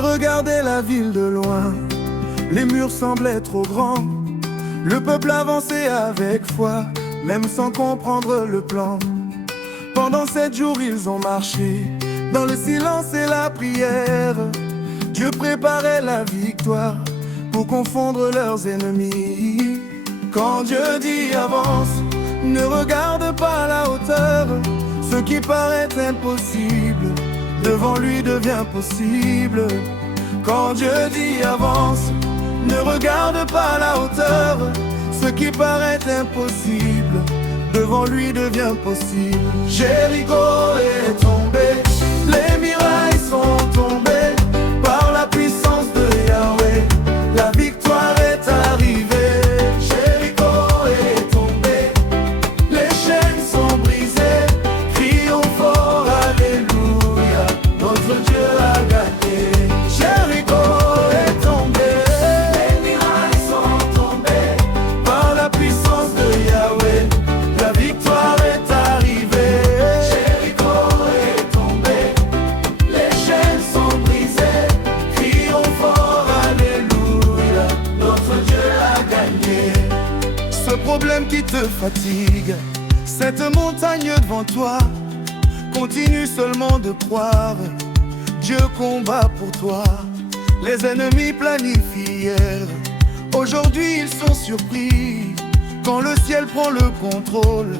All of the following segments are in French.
regardait la ville de loin, les murs semblaient trop grands. Le peuple avançait avec foi, même sans comprendre le plan. Pendant 7 jours ils ont marché, dans le silence et la prière. Dieu préparait la victoire pour confondre leurs ennemis. Quand Dieu dit avance, ne regarde pas la hauteur. Ce qui paraît impossible, devant lui devient possible. Quand Dieu dit avance, ne regarde pas la hauteur. Ce qui paraît impossible, devant lui devient possible. Jéricho est tombé, les murailles sont tombées par la puissance de Yahweh. La victoire est arrivée. Jéricho est tombé, les chaînes sont brisées. Crions fort, alléluia, notre Dieu a gagné. Jéricho est tombé, les murailles sont tombées par la puissance de Yahweh. La victoire est arrivée. Jéricho est tombé, les chaînes sont brisées. Crions fort, alléluia, notre Dieu a gagné. Ce problème qui te fatigue, cette montagne devant toi, continue seulement de croire. Dieu combat pour toi. Les ennemis planifient hier, aujourd'hui ils sont surpris. Quand le ciel prend le contrôle,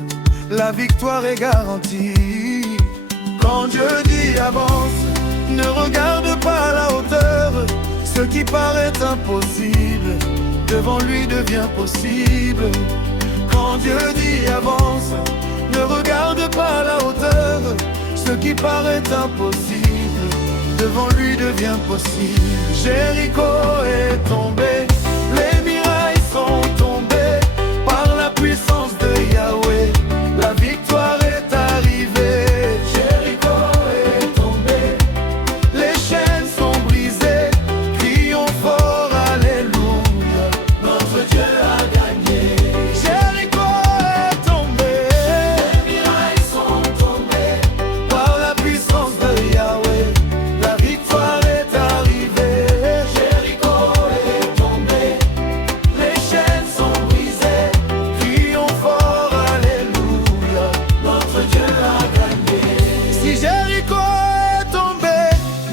la victoire est garantie. Quand Dieu dit avance, ne regarde pas la hauteur. Ce qui paraît impossible, devant lui devient possible. Quand Dieu dit avance, ne regarde pas la hauteur. Ce qui paraît impossible, devant lui devient possible. Jéricho est tombé, les murailles sont tombées par la puissance de Yahweh. La victoire est arrivée. Jéricho est tombé, les chaînes sont brisées. Crions fort, alléluia, notre Dieu a gagné. Jéricho est tombé, les murailles sont tombées par la puissance de Yahweh. La victoire est arrivée. Jéricho est tombé, les chaînes sont brisées. Crions fort, alléluia, notre Dieu a gagné. Si Jéricho est tombé,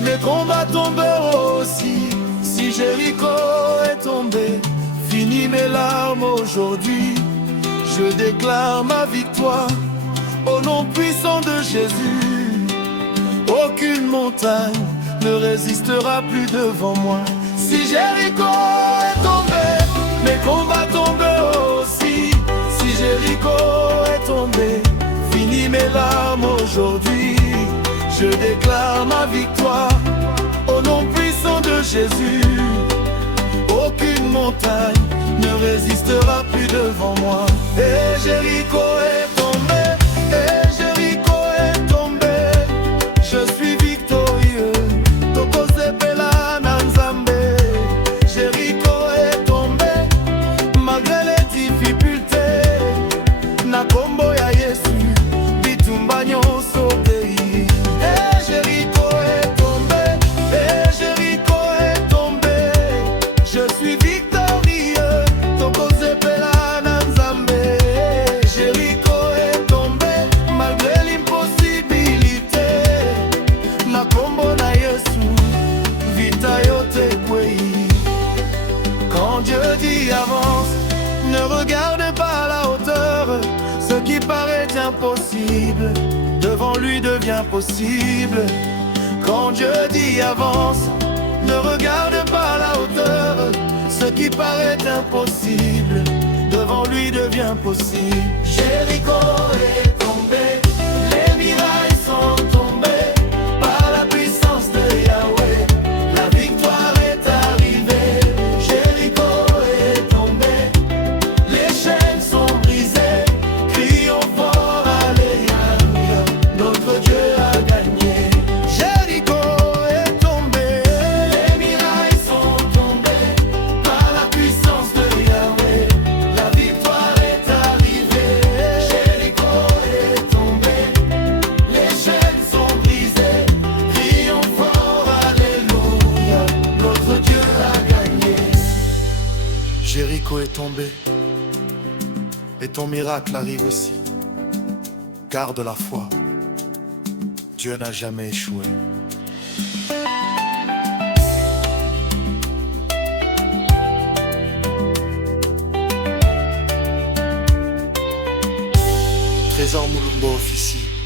mes combats tomberont aussi. Si Jéricho est tombé, fini mes larmes aujourd'hui. Je déclare ma victoire au nom puissant de Jésus. Aucune montagne ne résistera plus devant moi. Si Jéricho est tombé, mes combats tomberont aussi. Si Jéricho est tombé, fini mes larmes aujourd'hui. Je déclare ma victoire au nom puissant de Jésus. Aucune montagne ne résistera plus devant moi. Et Jéricho est tombé, et Jéricho est tombé. Je suis victorieux. Tokozepela na Nzambe. Jéricho est tombé, malgré les difficultés. Na kombo ya Yesu, bitumba nyonso tei. Et Jéricho est tombé, et Jéricho est tombé. Je suis victorieux. Tokozepela na Nzambe. Jéricho est tombé, malgré l'impossibilité. Na kombo na Yesu, vita yote kwei. Quand Dieu dit avance, ne regarde pas la hauteur. Ce qui paraît impossible, devant lui devient possible. Quand Dieu dit avance, ne regarde pas la hauteur. Ce qui paraît impossible, devant lui devient possible. Jéricho est tombé, les murailles sont tombées par la puissance de Yahweh. La victoire est arrivée. Jéricho est tombé, les chaînes sont brisées. Crions fort, alléluia, notre Dieu a gagné. Jéricho est tombé, les murailles sont tombées par la puissance de Yahweh. La victoire est arrivée. Jéricho Jéricho est tombé, et ton miracle arrive aussi. Garde la foi, Dieu n'a jamais échoué. Trésor Moulumbo officie.